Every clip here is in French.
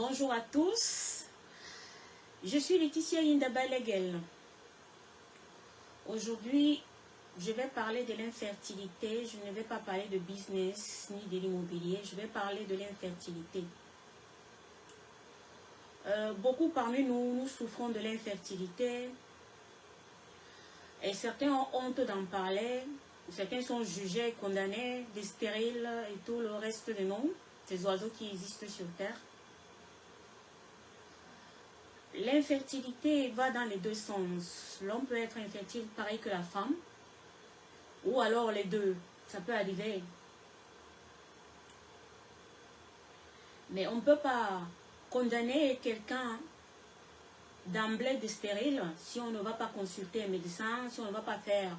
Bonjour à tous, je suis Laetitia Indabalegel. Aujourd'hui, je vais parler de l'infertilité. Je ne vais pas parler de business ni de l'immobilier, je vais parler de l'infertilité. Beaucoup parmi nous souffrons de l'infertilité et certains ont honte d'en parler. Certains sont jugés, condamnés, des stériles et tout le reste des noms, ces oiseaux qui existent sur Terre. L'infertilité va dans les deux sens. L'homme peut être infertile pareil que la femme, ou alors les deux, ça peut arriver. Mais on ne peut pas condamner quelqu'un d'emblée de stérile si on ne va pas consulter un médecin, si on ne va pas faire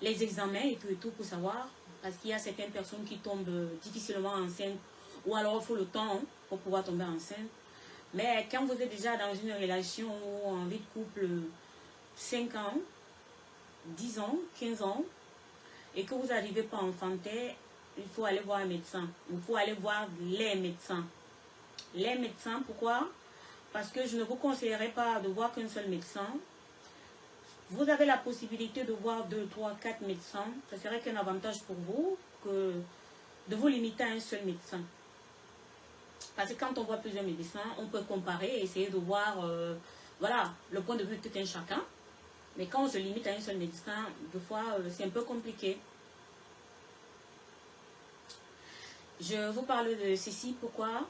les examens et tout pour savoir. Parce qu'il y a certaines personnes qui tombent difficilement enceintes, ou alors il faut le temps pour pouvoir tomber enceinte. Mais quand vous êtes déjà dans une relation ou en vie de couple 5 ans, 10 ans, 15 ans, et que vous n'arrivez pas à enfanter, il faut aller voir un médecin. Il faut aller voir les médecins. Les médecins, pourquoi? Parce que je ne vous conseillerais pas de voir qu'un seul médecin. Vous avez la possibilité de voir 2, 3, 4 médecins. Ce serait qu'un avantage pour vous que de vous limiter à un seul médecin. Parce que quand on voit plusieurs médecins, on peut comparer et essayer de voir voilà, le point de vue de tout un chacun. Mais quand on se limite à un seul médecin, des fois, c'est un peu compliqué. Je vous parle de ceci, pourquoi?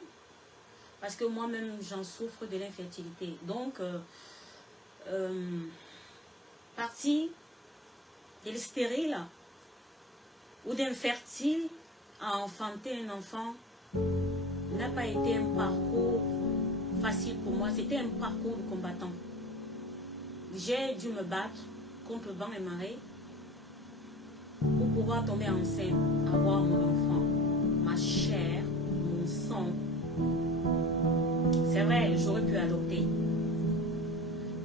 Parce que moi-même, j'en souffre de l'infertilité. Donc, partie de stérile ou d'infertile à enfanter un enfant n'a pas été un parcours facile pour moi. C'était un parcours de combattant. J'ai dû me battre contre vent et marée pour pouvoir tomber enceinte, avoir mon enfant, ma chair, mon sang. C'est vrai, j'aurais pu adopter.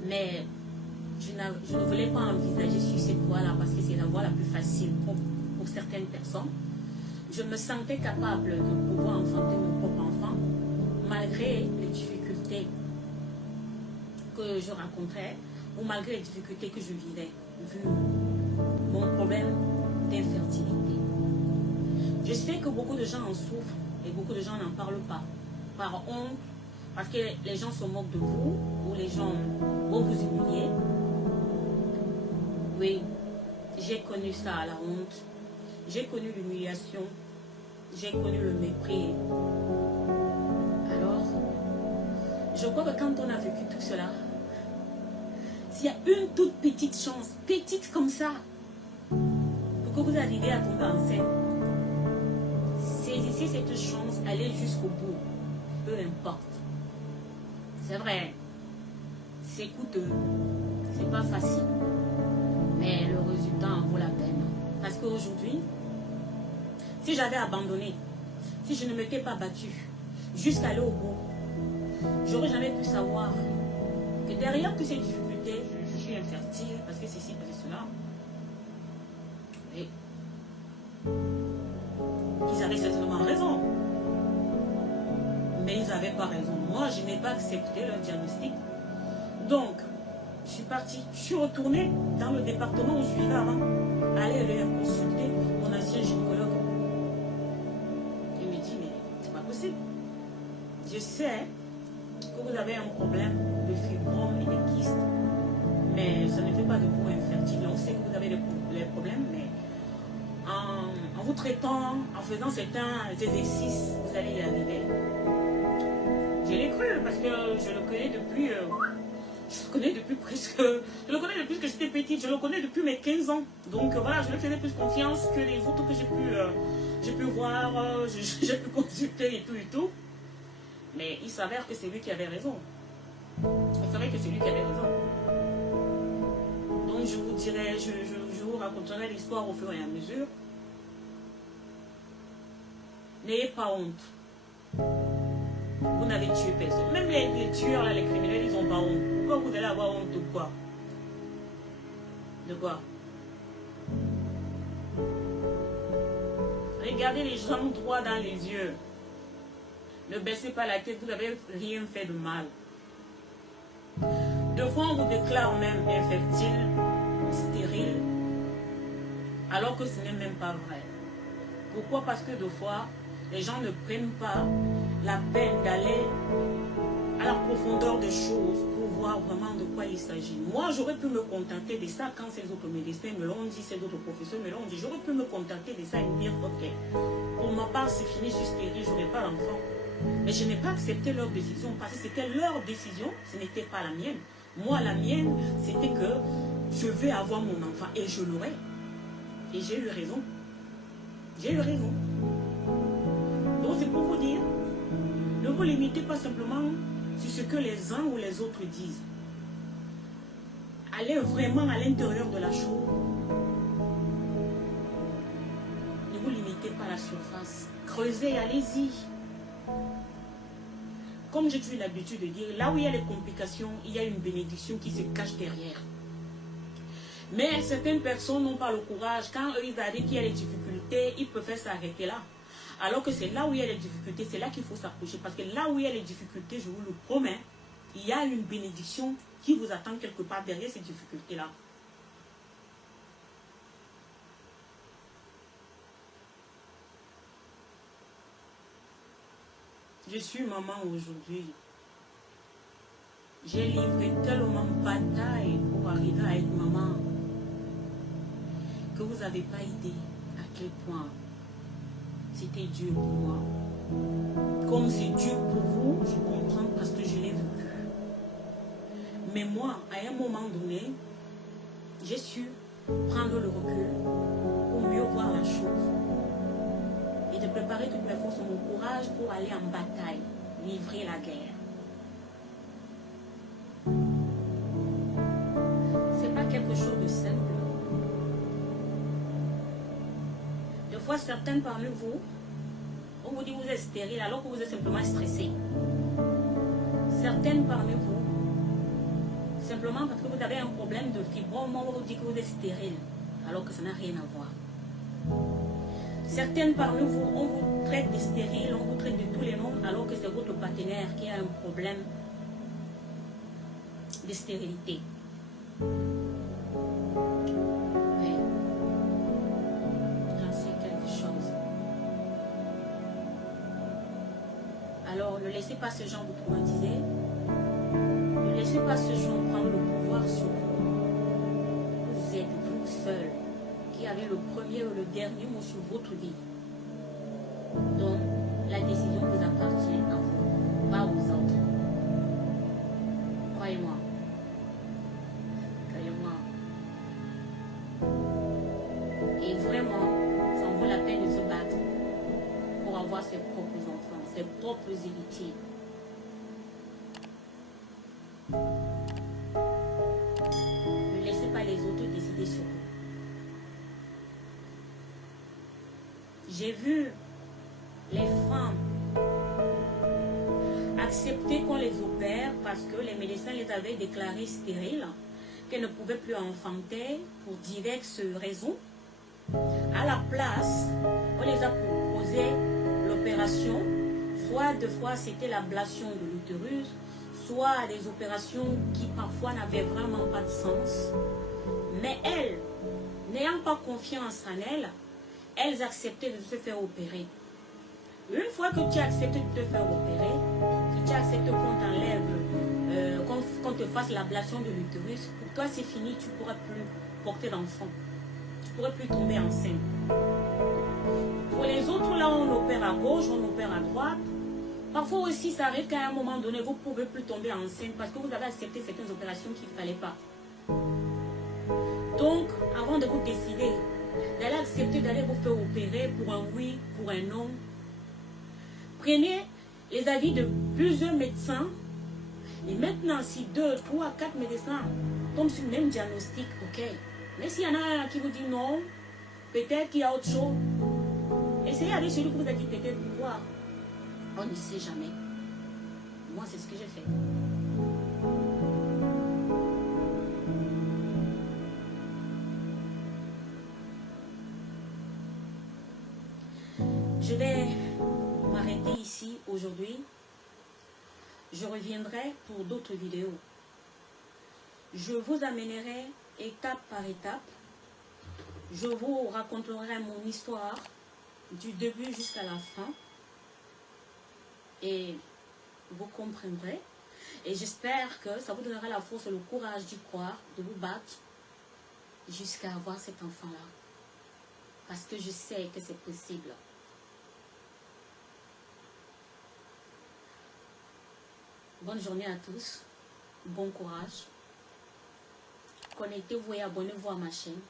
Mais je ne voulais pas envisager sur cette voie-là parce que c'est la voie la plus facile pour certaines personnes. Je me sentais capable de pouvoir enfanter mon propre enfant malgré les difficultés que je rencontrais ou malgré les difficultés que je vivais vu mon problème d'infertilité. Je sais que beaucoup de gens en souffrent et beaucoup de gens n'en parlent pas par honte, parce que les gens se moquent de vous ou les gens vont vous humilier. Oui, j'ai connu ça, la honte. J'ai connu l'humiliation, j'ai connu le mépris. Alors, je crois que quand on a vécu tout cela, s'il y a une toute petite chance, petite comme ça, pour que vous arriviez à tomber enceinte, saisissez cette chance, allez jusqu'au bout, peu importe. C'est vrai, c'est coûteux, c'est pas facile, mais le résultat en vaut la peine. Parce qu'aujourd'hui, si j'avais abandonné, si je ne m'étais pas battue jusqu'à aller au bout, j'aurais jamais pu savoir que derrière toutes ces difficultés, je suis infertile parce que ceci, parce que cela. Et ils avaient certainement raison. Mais ils n'avaient pas raison. Moi, je n'ai pas accepté leur diagnostic. Donc, je suis partie, je suis retournée dans le département où je vivais avant, aller leur consulter mon ancien gynécologue. Il me dit, mais c'est pas possible. Je sais que vous avez un problème de fibrome et de kyste, mais ça ne fait pas de vous infertile. On sait que vous avez les problèmes, mais en vous traitant, en faisant certains exercices, vous allez y arriver. Je l'ai cru parce que je le connais depuis... je le connais depuis presque... Je le connais depuis que j'étais petite. Je le connais depuis mes 15 ans. Donc voilà, je lui faisais plus confiance que les autres que j'ai pu voir, j'ai pu consulter et tout. Mais il s'avère que c'est lui qui avait raison. Il s'avère que c'est lui qui avait raison. Donc je vous dirai, je vous raconterai l'histoire au fur et à mesure. N'ayez pas honte. Vous n'avez tué personne. Même les tueurs, là, les criminels, ils n'ont pas honte. Pourquoi vous allez avoir honte de quoi? De quoi? Regardez les gens droit dans les yeux. Ne baissez pas la tête, vous n'avez rien fait de mal. Deux fois, on vous déclare même infertile, stérile, alors que ce n'est même pas vrai. Pourquoi? Parce que deux fois, les gens ne prennent pas la peine d'aller à la profondeur des choses pour voir vraiment de quoi il s'agit. Moi, j'aurais pu me contenter de ça quand ces autres médecins me l'ont dit, ces autres professeurs me l'ont dit. J'aurais pu me contenter de ça et me dire, ok, pour ma part, c'est fini, je suis stérile, je n'aurai pas l'enfant. Mais je n'ai pas accepté leur décision parce que c'était leur décision, ce n'était pas la mienne. Moi, la mienne, c'était que je vais avoir mon enfant et je l'aurai. Et j'ai eu raison. J'ai eu raison. Donc, c'est pour vous dire, ne vous limitez pas simplement sur ce que les uns ou les autres disent. Allez vraiment à l'intérieur de la chose. Ne vous limitez pas à la surface. Creusez, allez-y. Comme j'ai eu l'habitude de dire, là où il y a les complications, il y a une bénédiction qui se cache derrière. Mais certaines personnes n'ont pas le courage. Quand eux, ils voient qu'il y a les difficultés, ils préfèrent s'arrêter là. Alors que c'est là où il y a les difficultés, c'est là qu'il faut s'approcher. Parce que là où il y a les difficultés, je vous le promets, il y a une bénédiction qui vous attend quelque part derrière ces difficultés-là. Je suis maman aujourd'hui. J'ai livré tellement de batailles pour arriver à être maman que vous n'avez pas idée à quel point c'était dur pour moi. Comme c'est dur pour vous, je comprends parce que je l'ai vécu. Mais moi, à un moment donné, j'ai su prendre le recul pour mieux voir la chose et de préparer toutes mes forces, mon courage pour aller en bataille, livrer la guerre. C'est pas quelque chose de simple. Des fois, certaines parmi vous, on vous dit que vous êtes stérile alors que vous êtes simplement stressé. Certaines parmi vous, simplement parce que vous avez un problème de fibrome, on vous dit que vous êtes stérile alors que ça n'a rien à voir. Certaines parmi vous, on vous traite de stérile, on vous traite de tous les noms alors que c'est votre partenaire qui a un problème de stérilité. Oui. J'en sais quelque chose. Alors, ne laissez pas ce genre vous traumatiser. Ne laissez pas ce genre prendre le pouvoir sur vous. Vous êtes vous seul qui avez le premier ou le dernier mot sur votre vie. Donc, la décision vous appartient à vous, pas aux autres. Croyez-moi. Croyez-moi. Et vraiment, ça en vaut la peine de se battre pour avoir ses propres enfants, ses propres héritiers. Ne laissez pas les autres décider sur vous. J'ai vu les femmes accepter qu'on les opère parce que les médecins les avaient déclarées stériles, qu'elles ne pouvaient plus enfanter pour diverses raisons. À la place, on les a proposé l'opération, soit deux fois c'était l'ablation de l'utérus, soit des opérations qui parfois n'avaient vraiment pas de sens. Mais elles, n'ayant pas confiance en elles acceptaient de se faire opérer. Une fois que tu as accepté de te faire opérer, que tu as accepté qu'on t'enlève, qu'on te fasse l'ablation de l'utérus, pour toi c'est fini, tu ne pourras plus porter d'enfant. Tu ne pourras plus tomber enceinte. Pour les autres, là on opère à gauche, on opère à droite. Parfois aussi ça arrive qu'à un moment donné, vous ne pouvez plus tomber enceinte parce que vous avez accepté certaines opérations qu'il ne fallait pas. Donc, avant de vous décider, d'aller accepter d'aller vous faire opérer pour un oui, pour un non, prenez les avis de plusieurs médecins. Et maintenant, si 2, 3, 4 médecins tombent sur le même diagnostic, ok. Mais s'il y en a un qui vous dit non, peut-être qu'il y a autre chose. Essayez avec celui qui vous a dit peut-être pour voir. On ne sait jamais. Moi, c'est ce que j'ai fait. Je vais m'arrêter ici aujourd'hui. Je reviendrai pour d'autres vidéos. Je vous amènerai étape par étape. Je vous raconterai mon histoire du début jusqu'à la fin. Et vous comprendrez. Et j'espère que ça vous donnera la force et le courage d'y croire, de vous battre jusqu'à avoir cet enfant-là. Parce que je sais que c'est possible. Bonne journée à tous. Bon courage. Connectez-vous et abonnez-vous à ma chaîne.